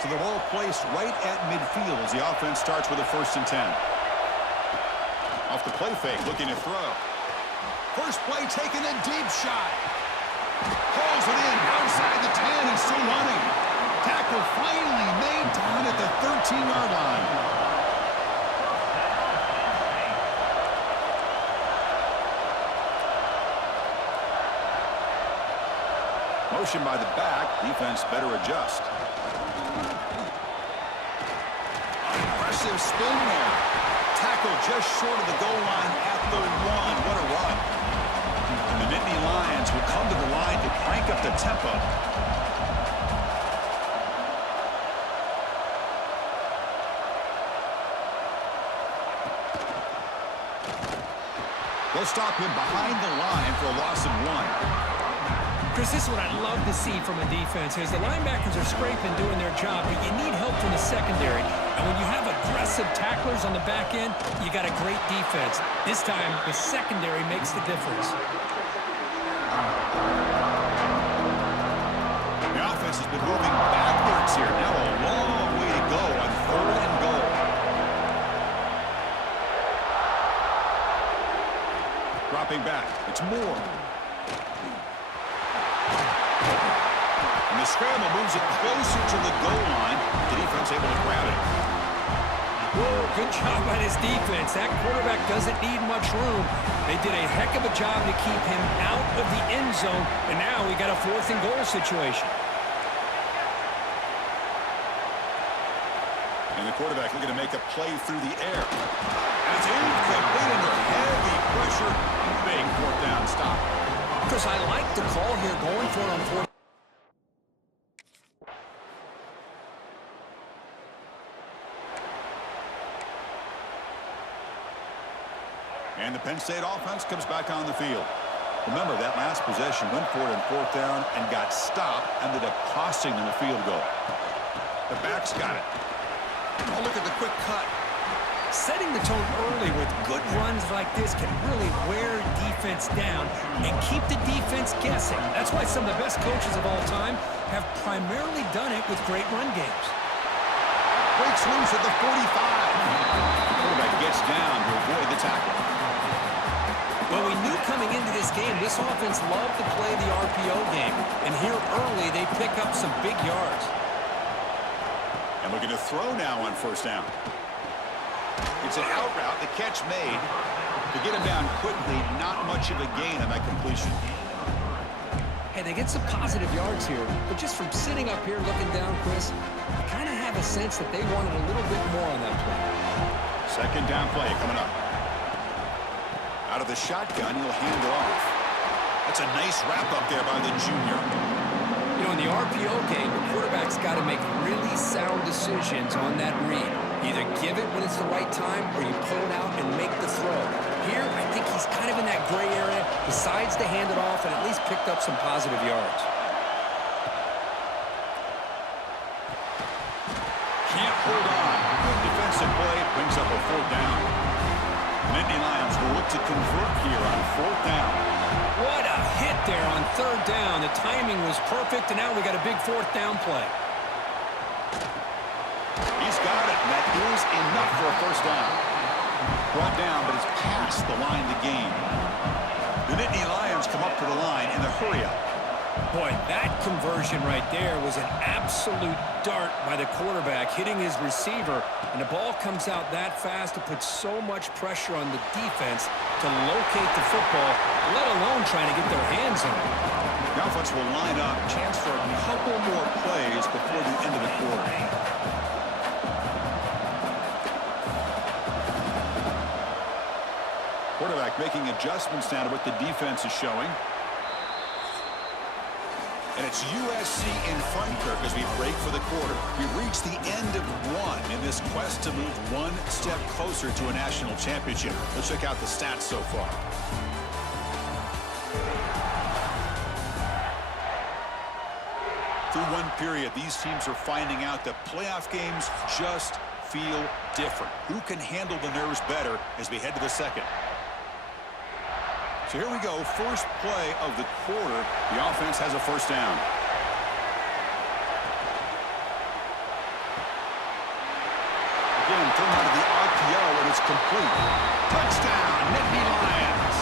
So the ball placed right at midfield as the offense starts with a 1st and 10. Off the play fake, looking to throw. First play taken, a deep shot. Hauls it in, outside the 10 and still running. Tackle finally made down at the 13-yard line. Motion by the back. Defense better adjust. Aggressive spin there. Tackle just short of the goal line at the 1. What a run. And the Nittany Lions will come to the line to crank up the tempo. They'll stop him behind the line for a loss of 1. Chris, this is what I love to see from a defense is the linebackers are scraping, doing their job, but you need help from the secondary. And when you have aggressive tacklers on the back end, you got a great defense. This time, the secondary makes the difference. The offense has been moving backwards here. Now a long way to go on 3rd and goal. Dropping back. It's Moore. And the scramble moves it closer to the goal line. The defense able to grab it. Whoa, good job by this defense. That quarterback doesn't need much room. They did a heck of a job to keep him out of the end zone, and now we got a 4th and goal situation. And the quarterback looking to make a play through the air. And it's incomplete under heavy pressure. Big 4th down stop. Because I like the call here, going for it on 4th. And the Penn State offense comes back on the field. Remember, that last possession went for it on 4th down and got stopped, ended up costing them a field goal. The back's got it. Oh, look at the quick cut. Setting the tone early with good runs like this can really wear defense down and keep the defense guessing. That's why some of the best coaches of all time have primarily done it with great run games. Breaks loose at the 45. Quarterback gets down to avoid the tackle. Well, we knew coming into this game, this offense loved to play the RPO game. And here early, they pick up some big yards. And looking to throw now on 1st down. It's an out route, the catch made. To get him down quickly, not much of a gain on that completion. Hey, they get some positive yards here, but just from sitting up here looking down, Chris, I kind of have a sense that they wanted a little bit more on that play. 2nd down play coming up. Out of the shotgun, he'll hand it off. That's a nice wrap up there by the junior. You know, in the RPO game, the quarterback's got to make really sound decisions on that read. Either give it when it's the right time or you pull it out and make the throw. Here, I think he's kind of in that gray area, decides to hand it off and at least picked up some positive yards. Can't hold on. Good defensive play brings up a 4th down. The Nittany Lions will look to convert here on 4th down. What a hit there on 3rd down. The timing was perfect, and now we got a big 4th down play. He's got it, and that is enough for a 1st down. Brought down, but it's past the line to gain. The Nittany Lions come up to the line in the hurry-up. Boy, that conversion right there was an absolute dart by the quarterback, hitting his receiver, and the ball comes out that fast to put so much pressure on the defense to locate the football, let alone trying to get their hands on it. The offense will line up, chance for a couple more plays before the end of the quarter. Quarterback making adjustments now to what the defense is showing. And it's USC in front, Kirk, as we break for the quarter. We've reached the end of 1 in this quest to move 1 step closer to a national championship. Let's check out the stats so far. Through 1 period, these teams are finding out that playoff games just feel different. Who can handle the nerves better as we head to the 2nd? So here we go, first play of the quarter. The offense has a 1st down. thrown out of the RPO, and it's complete. Touchdown, Nittany Lions.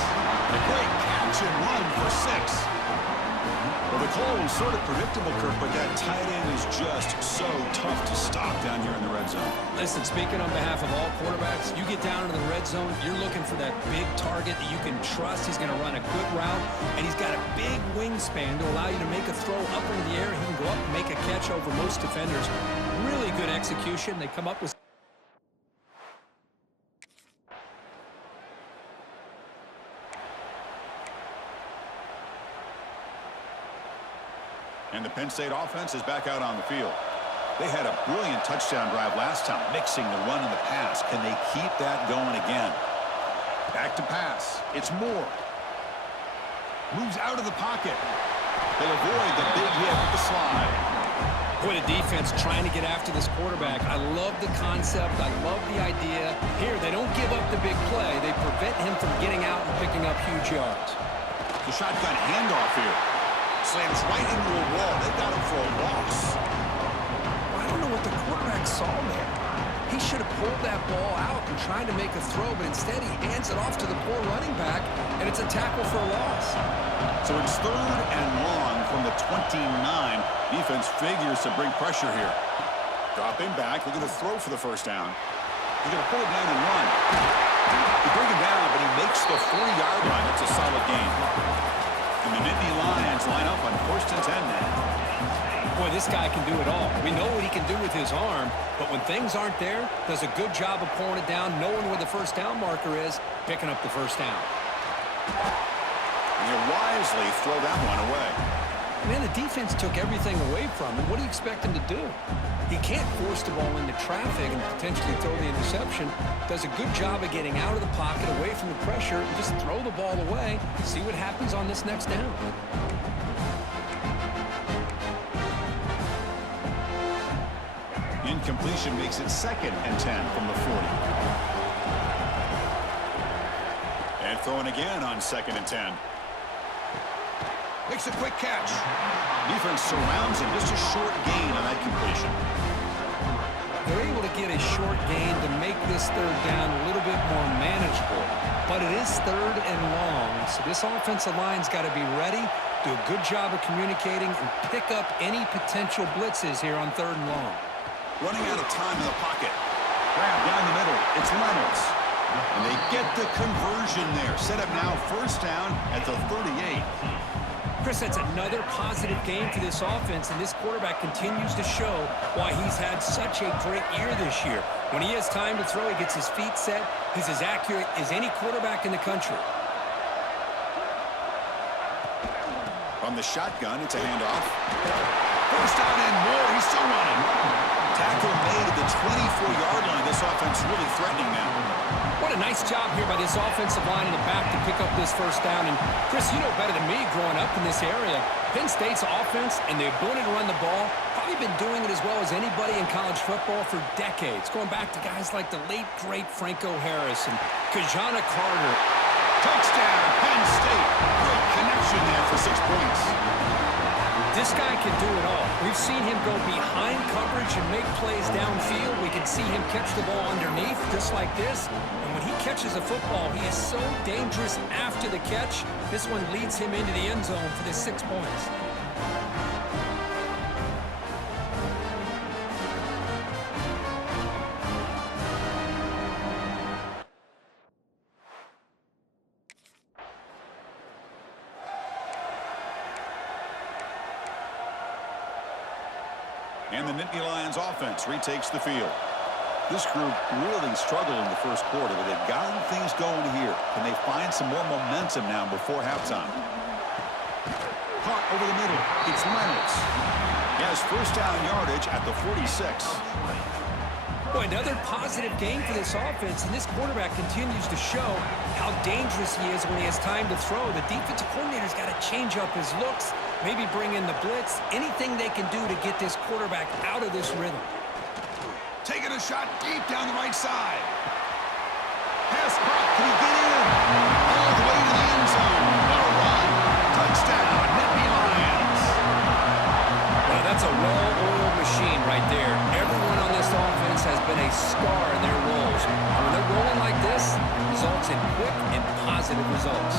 A great catch and run for 6. Well, the call was sort of predictable, Kirk, but that tight end is just so tough to stop down here in the red zone. Listen, speaking on behalf of all quarterbacks, you get down into the red zone, you're looking for that big target that you can trust. He's going to run a good route, and he's got a big wingspan to allow you to make a throw up into the air. He can go up and make a catch over most defenders. Really good execution. They come up with... And the Penn State offense is back out on the field. They had a brilliant touchdown drive last time, mixing the run and the pass. Can they keep that going again? Back to pass. It's Moore. Moves out of the pocket. They'll avoid the big hit with the slide. Boy, the defense trying to get after this quarterback. I love the concept. I love the idea. Here, they don't give up the big play. They prevent him from getting out and picking up huge yards. The shotgun handoff here. Slams right into a wall. They got him for a loss. I don't know what the quarterback saw there. He should have pulled that ball out and tried to make a throw, but instead he hands it off to the poor running back, and it's a tackle for a loss. So it's 3rd and long from the 29. Defense figures to bring pressure here. Dropping back, looking to throw for the first down. He's going to pull it down and run. They bring him down, but he makes the 40-yard line. That's a solid gain. And the Nittany Lions line up on 1st and 10 now. Boy, this guy can do it all. We know what he can do with his arm, but when things aren't there, does a good job of pulling it down, knowing where the first down marker is, picking up the first down. And you wisely throw that one away. Man, the defense took everything away from him. What do you expect him to do? He can't force the ball into traffic and potentially throw the interception. Does a good job of getting out of the pocket, away from the pressure, and just throw the ball away. See what happens on this next down. Incompletion makes it 2nd and 10 from the 40. And throwing again on 2nd and 10. Makes a quick catch. Defense surrounds him. Just a short gain on that completion. They're able to get a short gain to make this 3rd down a little bit more manageable. But it is 3rd and long, so this offensive line's got to be ready, do a good job of communicating, and pick up any potential blitzes here on 3rd and long. Running out of time in the pocket. Grab down the middle. It's Reynolds. And they get the conversion there. Set up now 1st down at the 38. Chris, that's another positive game for this offense, and this quarterback continues to show why he's had such a great year this year. When he has time to throw, he gets his feet set. He's as accurate as any quarterback in the country. From the shotgun, it's a handoff. 1st down and more. He's still running. Tackle made at the 24-yard line. This offense really threatening now. What a nice job here by this offensive line in the back to pick up this 1st down. And, Chris, you know better than me growing up in this area, Penn State's offense and the ability to run the ball, probably been doing it as well as anybody in college football for decades, going back to guys like the late, great Franco Harris and Kajana Carter. Touchdown, Penn State. Great connection there for 6 points. This guy can do it all. We've seen him go behind coverage and make plays downfield. We can see him catch the ball underneath, just like this. And when he catches a football, he is so dangerous after the catch. This one leads him into the end zone for the 6 points. And the Nittany Lions offense retakes the field. This group really struggled in the 1st quarter, but they've gotten things going here. Can they find some more momentum now before halftime? Caught over the middle. It's Reynolds. He has 1st down yardage at the 46. Boy, another positive game for this offense, and this quarterback continues to show how dangerous he is when he has time to throw. The defensive coordinator's got to change up his looks, maybe bring in the blitz, anything they can do to get this quarterback out of this rhythm. Taking a shot deep down the right side. Pass caught. Can he get in? All the way to the end zone. A run. Touchdown, Nittany Lions. Well, that's a well-oiled machine right there. Everyone on this offense has been a star in their role quick and positive results.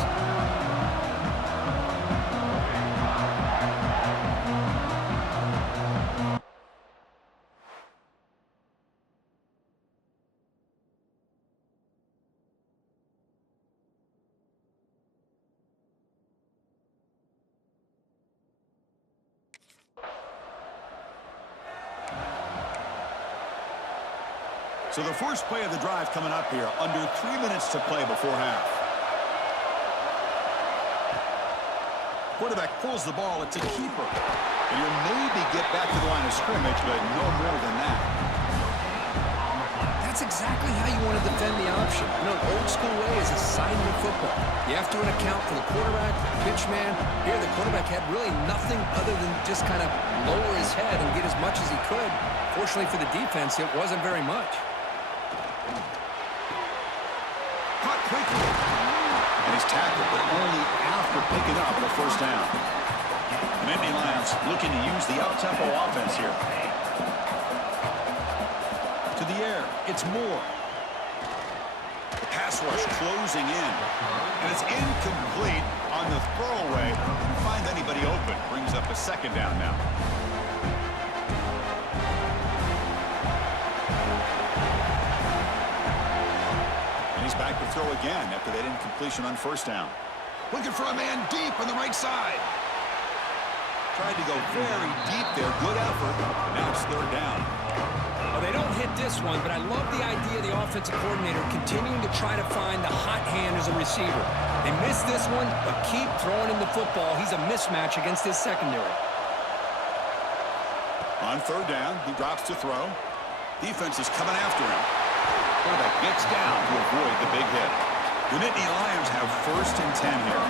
So the first play of the drive coming up here, under 3 minutes to play before half. Quarterback pulls the ball. It's a keeper. And he'll maybe get back to the line of scrimmage, but no more than that. That's exactly how you want to defend the option. You know, an old-school way is assignment football. You have to account for the quarterback, the pitch man. Here, the quarterback had really nothing other than just kind of lower his head and get as much as he could. Fortunately for the defense, it wasn't very much. Caught quickly. And he's tackled, but only after picking up the first down. The Nittany Lions looking to use the up-tempo offense here. To the air, it's Moore. The pass rush closing in. And it's incomplete on the throwaway. Didn't find anybody open. Brings up a second down now. Back to throw again after that incompletion on first down. Looking for a man deep on the right side. Tried to go very deep there. Good effort. And now it's third down. Well, they don't hit this one, but I love the idea of the offensive coordinator continuing to try to find the hot hand as a receiver. They missed this one, but keep throwing him the football. He's a mismatch against his secondary. On third down, he drops to throw. Defense is coming after him. Quarterback gets down to avoid the big hit. The Nittany Lions have first and 10 here.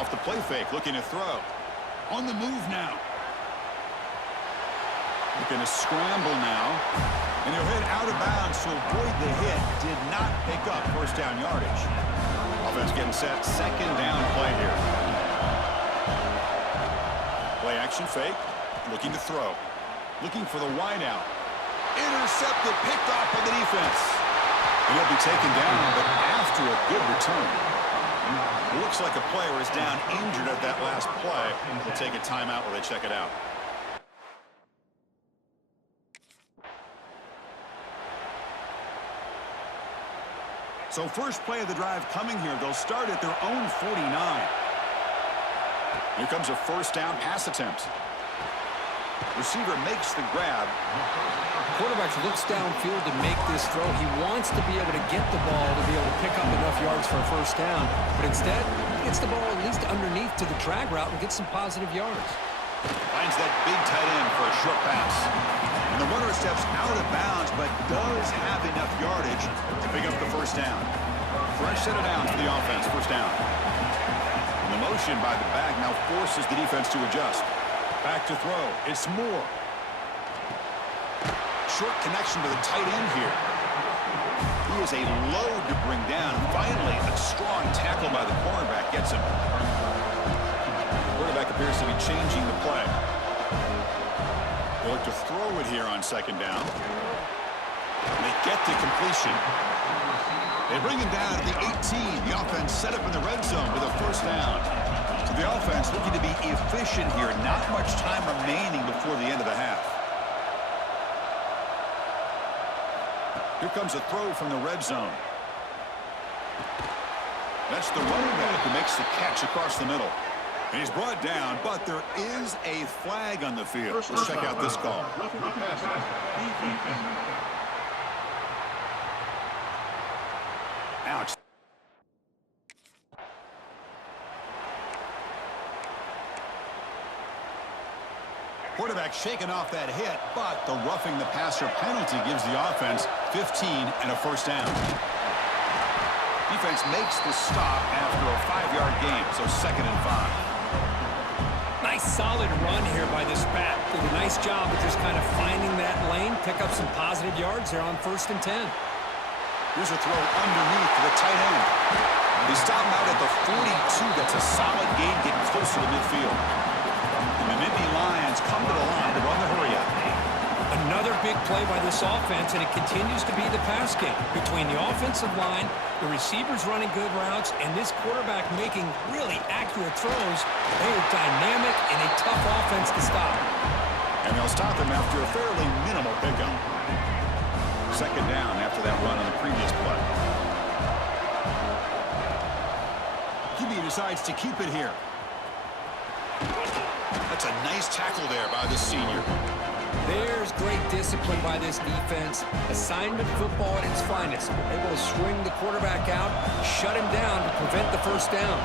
Off the play fake, looking to throw. On the move now. Looking to scramble now. And he'll hit out of bounds to avoid the hit. Did not pick up first down yardage. Offense getting set. Second down play here. Play action fake, looking to throw. Looking for the wideout. Intercepted, picked off by the defense. And he'll be taken down, but after a good return. It looks like a player is down injured at that last play. We'll take a timeout while they check it out. So first play of the drive coming here. They'll start at their own 49. Here comes a first down pass attempt. Receiver makes the grab. Quarterback looks downfield to make this throw. He wants to be able to get the ball to be able to pick up enough yards for a first down. But instead, he gets the ball at least underneath to the drag route and gets some positive yards. Finds that big tight end for a short pass. And the runner steps out of bounds, but does have enough yardage to pick up the first down. Fresh set of downs for the offense. First down. The motion by the back now forces the defense to adjust. Back to throw. It's Moore. Short connection to the tight end here. He is a load to bring down. Finally, a strong tackle by the cornerback gets him. The quarterback appears to be changing the play. They look to throw it here on second down. And they get to completion. They bring him down at the 18. The offense set up in the red zone with a first down. So the offense looking to be efficient here. Not much time remaining before the end of the half. Here comes a throw from the red zone. That's the running back who makes the catch across the middle. And he's brought down, but there is a flag on the field. Let's check out this call. Ouch. Quarterback shaking off that hit, but the roughing the passer penalty gives the offense 15 and a first down. Defense makes the stop after a 5-yard gain, so 2nd and 5. Nice solid run here by this back. Did a nice job of just kind of finding that lane, pick up some positive yards there on 1st and 10. Here's a throw underneath to the tight end. They stop him out at the 42. That's a solid gain getting closer to midfield. And the Nittany Lions Another big play by this offense, and it continues to be the pass game between the offensive line, the receivers running good routes, and this quarterback making really accurate throws. They are dynamic and a tough offense to stop. And they'll stop him after a fairly minimal pickup. Second down after that run on the previous play. QB decides to keep it here. That's a nice tackle there by the senior. There's great discipline by this defense. Assignment football at its finest. Able to swing the quarterback out, shut him down to prevent the first down.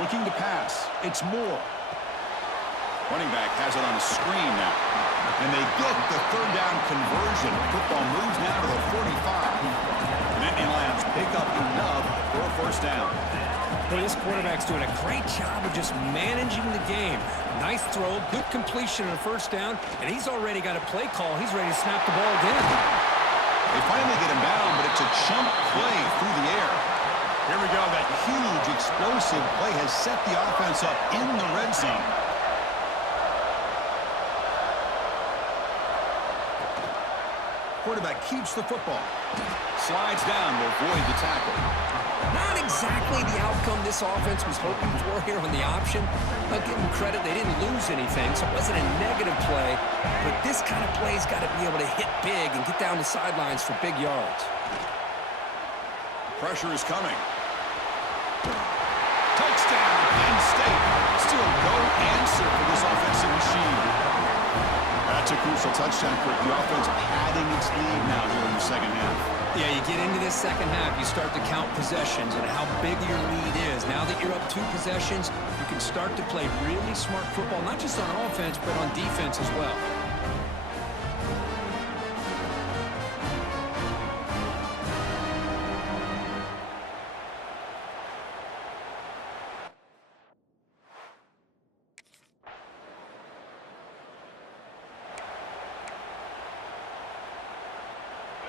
Looking to pass. It's Moore. Running back has it on a screen now. And they get the third down conversion. Football moves now to the 45. And Nittany Lions pick up enough for a first down. Well, this quarterback's doing a great job of just managing the game. Nice throw, good completion on a first down, and he's already got a play call. He's ready to snap the ball again. They finally get him down, but it's a chunk play through the air. Here we go. That huge, explosive play has set the offense up in the red zone. Quarterback keeps the football. Slides down to avoid the tackle. Not exactly the outcome this offense was hoping for here on the option. I'll give them credit, they didn't lose anything, so it wasn't a negative play. But this kind of play's got to be able to hit big and get down the sidelines for big yards. Pressure is coming. Touchdown, Penn State. Still no answer for this offensive machine. That's a crucial touchdown for the offense padding its lead now here in the second half. Yeah, you get into this second half, you start to count possessions and how big your lead is. Now that you're up 2 possessions, you can start to play really smart football, not just on offense, but on defense as well.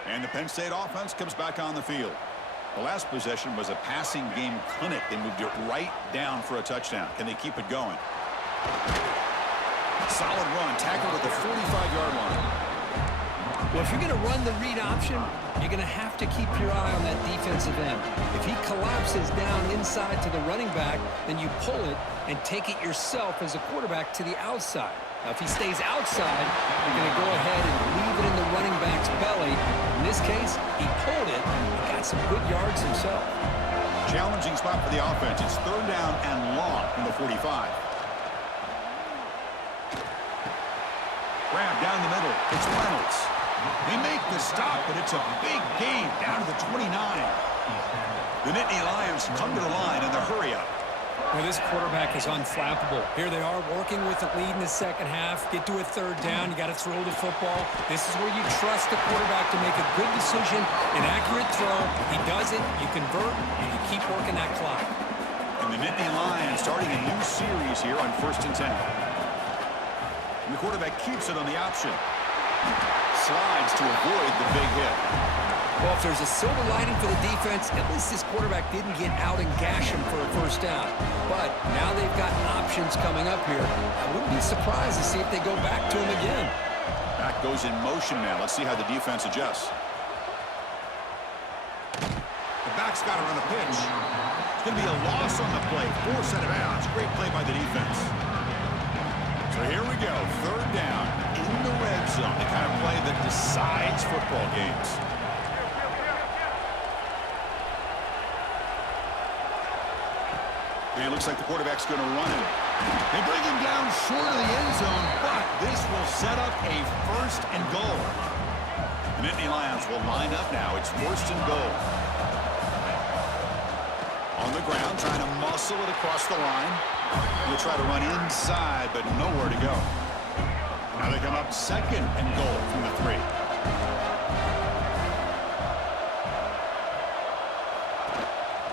And the Penn State offense comes back on the field. The last possession was a passing game clinic. They moved it right down for a touchdown. Can they keep it going? Solid run, tackled at the 45-yard line. Well, if you're going to run the read option, you're going to have to keep your eye on that defensive end. If he collapses down inside to the running back, then you pull it and take it yourself as a quarterback to the outside. Now, if he stays outside, you're going to go ahead and leave it in the running back's belly. In this case, he pulled it and got some good yards himself. Challenging spot for the offense. It's third down and long from the 45. Grab down the middle. It's Reynolds. They make the stop, but it's a big gain down to the 29. The Nittany Lions come to the line in the hurry-up. Well, this quarterback is unflappable. Here they are working with the lead in the second half. Get to a third down. You got to throw the football. This is where you trust the quarterback to make a good decision, an accurate throw. He does it, you convert, and you keep working that clock. And the Nittany Lions starting a new series here on 1st and 10. And the quarterback keeps it on the option. Slides to avoid the big hit. Well, if there's a silver lining for the defense, at least this quarterback didn't get out and gash him for a first down. But now they've got options coming up here. I wouldn't be surprised to see if they go back to him again. Back goes in motion now. Let's see how the defense adjusts. The back's got to run a pitch. It's going to be a loss on the play. Force out of bounds. Great play by the defense. So here we go. Third down in the red zone. The kind of play that decides football games. And it looks like the quarterback's going to run it. They bring him down short of the end zone, but this will set up a first and goal. The Nittany Lions will line up now. It's first and goal. On the ground, trying to muscle it across the line. He'll try to run inside, but nowhere to go. Now they come up second and goal from the 3.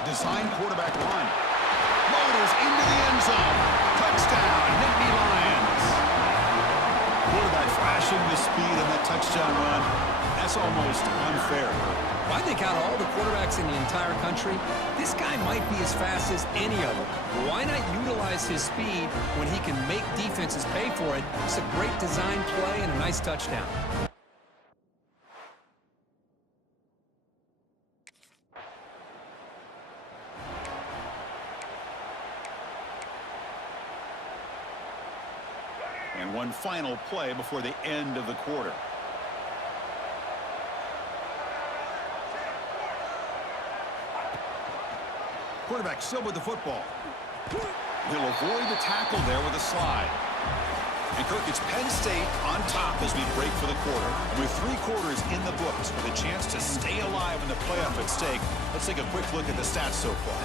Design quarterback run. Motors into the end zone. Touchdown, Nittany Lions. Quarterback flashing the speed on that touchdown run. That's almost unfair. I think out of all the quarterbacks in the entire country, this guy might be as fast as any of them. Why not utilize his speed when he can make defenses pay for it? It's a great design play and a nice touchdown. And one final play before the end of the quarter. Quarterback still with the football. He'll avoid the tackle there with a slide. And Kirk, it's Penn State on top as we break for the quarter. With 3 quarters in the books with a chance to stay alive in the playoff at stake, let's take a quick look at the stats so far.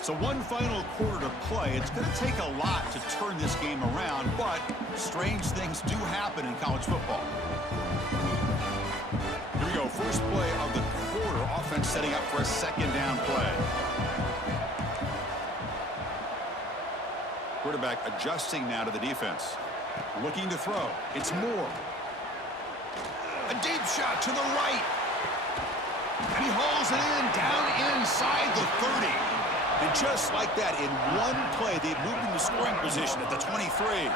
So one final quarter to play. It's going to take a lot to turn this game around, but strange things do happen in college football. Here we go. First play of the quarter. Offense setting up for a second down play. Quarterback adjusting now to the defense. Looking to throw. It's Moore. A deep shot to the right. And he hauls it in down inside the 30. And just like that, in one play, they've moved into scoring position at the 23.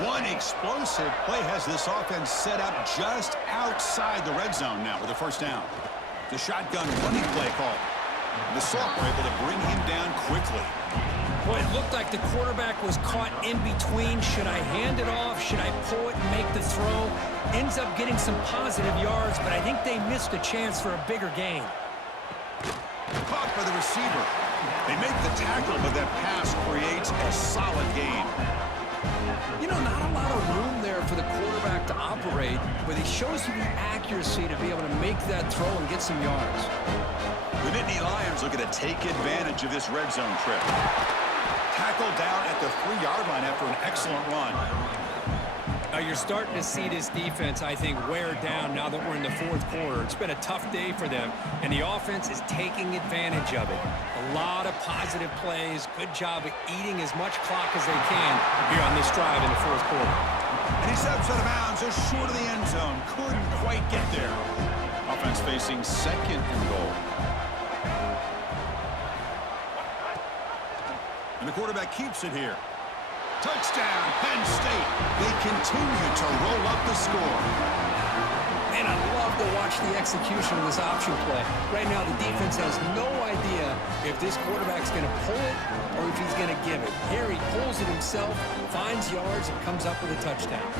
One explosive play has this offense set up just outside the red zone now with a first down. The shotgun running play call. The Salk were able to bring him down quickly. Boy, it looked like the quarterback was caught in between. Should I hand it off? Should I pull it and make the throw? Ends up getting some positive yards, but I think they missed a chance for a bigger gain. Caught by the receiver. They make the tackle, but that pass creates a solid gain. You know, not a lot of room there for the quarterback to operate, but he shows you the accuracy to be able to make that throw and get some yards. The Nittany Lions looking to take advantage of this red zone trip. Tackled down at the 3-yard line after an excellent run. Now you're starting to see this defense, I think, wear down now that we're in the 4th quarter. It's been a tough day for them, and the offense is taking advantage of it. A lot of positive plays. Good job of eating as much clock as they can here on this drive in the 4th quarter. And he steps out of bounds just short of the end zone. Couldn't quite get there. Offense facing 2nd and goal. And the quarterback keeps it here. Touchdown, Penn State. They continue to roll up the score. Man, I love to watch the execution of this option play. Right now, the defense has no idea if this quarterback's going to pull it or if he's going to give it. Here, he pulls it himself, finds yards, and comes up with a touchdown.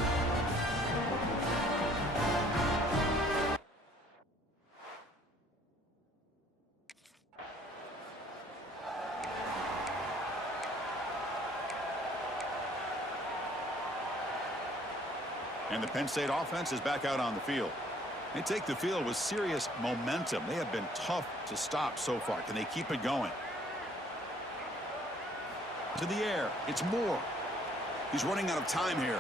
And the Penn State offense is back out on the field. They take the field with serious momentum. They have been tough to stop so far. Can they keep it going? To the air. It's Moore. He's running out of time here.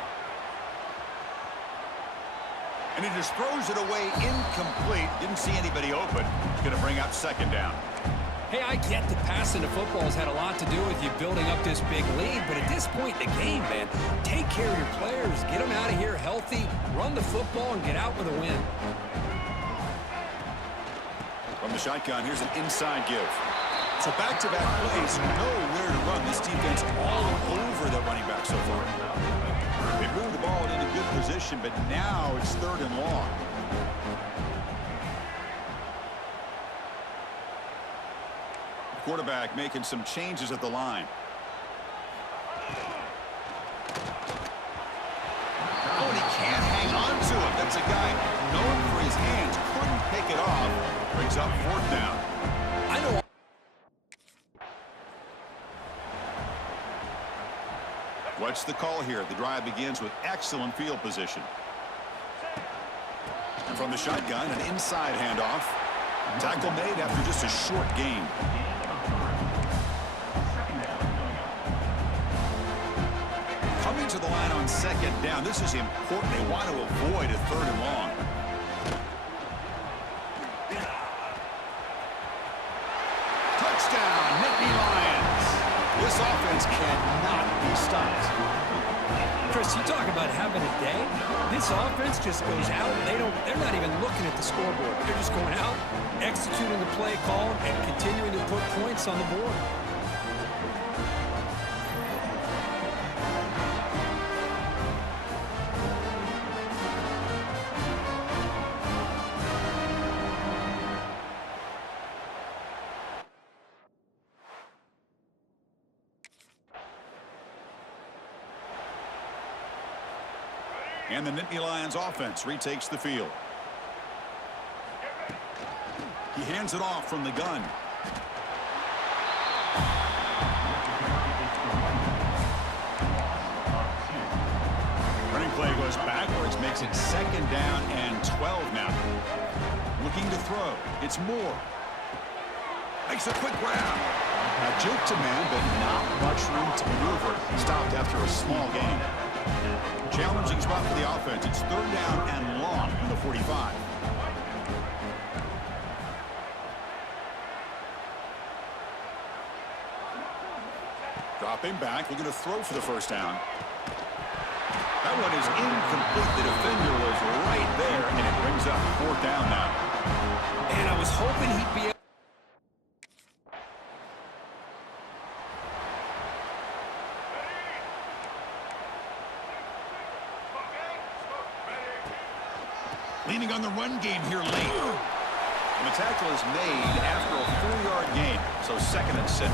And he just throws it away incomplete. Didn't see anybody open. He's going to bring up 2nd down. Hey, I get that passing the football has had a lot to do with you building up this big lead, but at this point in the game, man, take care of your players, get them out of here healthy, run the football, and get out with a win. From the shotgun, here's an inside give. So back-to-back plays, nowhere to run. This defense all over the running back so far. They moved the ball into good position, but now it's 3rd and long. Quarterback making some changes at the line. Oh, and he can't hang on to it. That's a guy known for his hands. Couldn't pick it off. Brings up 4th down. I know. What's the call here? The drive begins with excellent field position. And from the shotgun, an inside handoff. Tackle made after just a short gain. Coming to the line on 2nd down. This is important. They want to avoid a 3rd and long. Touchdown, Nittany Lions. This offense cannot be stopped. Chris, you talk about having a day. This offense just goes out. They're not even looking at the scoreboard. They're just going out, executing the play call, and continuing to put points on the board. And the Nittany Lions offense retakes the field. He hands it off from the gun. Running play goes backwards, makes it 2nd down and 12 now. Looking to throw. It's Moore. Makes a quick grab. Now juke to man, but not much room to maneuver. Stopped after a small gain. Challenging spot for the offense. It's 3rd down and long from the 45. Dropping back, looking to throw for the 1st down. That one is incomplete. The defender was right there, and it brings up 4th down now. And I was hoping he'd be able. Leaning on the run game here late. And the tackle is made after a 4-yard gain, so 2nd and 6.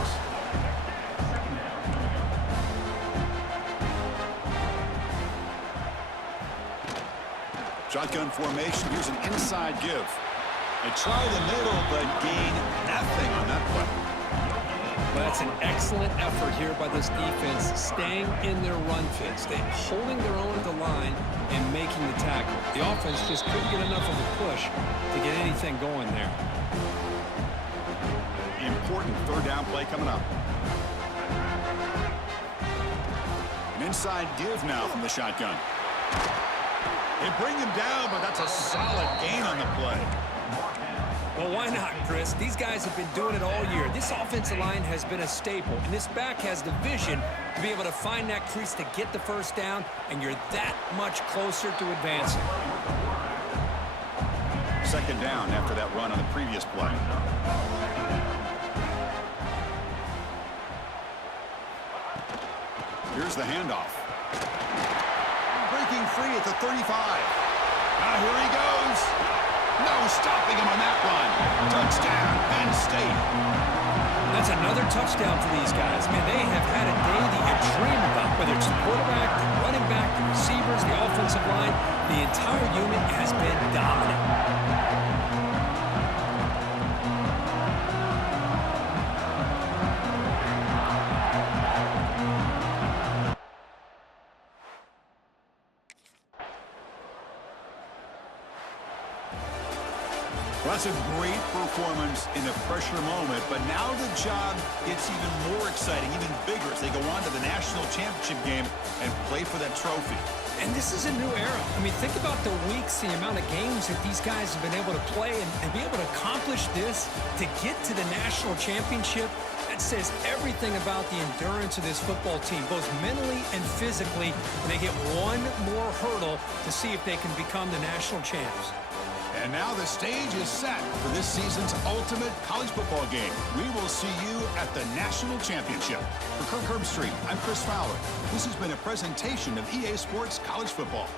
Shotgun formation. Here's an inside give. They try the middle, but gain nothing on that play. Well, that's an excellent effort here by this defense, staying in their run fits, holding their own at the line and making the tackle. The offense just couldn't get enough of a push to get anything going there. Important 3rd down play coming up. An inside give now from the shotgun. They bring him down, but that's a solid gain on the play. Well, why not, Chris? These guys have been doing it all year. This offensive line has been a staple, and this back has the vision to be able to find that crease to get the 1st down, and you're that much closer to advancing. 2nd down after that run on the previous play. Here's the handoff. Breaking free at the 35. Now here he goes. No stopping him on that run. Touchdown, Penn State. That's another touchdown for these guys. Man, they have had a day that you dream about, whether it's the quarterback, the running back, the receivers, the offensive line. The entire unit has been dominant. Well, that's a great performance in the pressure moment, but now the job gets even more exciting, even bigger as they go on to the national championship game and play for that trophy. And this is a new era. I mean, think about the weeks, the amount of games that these guys have been able to play and be able to accomplish this to get to the national championship. That says everything about the endurance of this football team, both mentally and physically, when they get one more hurdle to see if they can become the national champs. And now the stage is set for this season's ultimate college football game. We will see you at the national championship. For Kirk Herbstreit, I'm Chris Fowler. This has been a presentation of EA Sports College Football.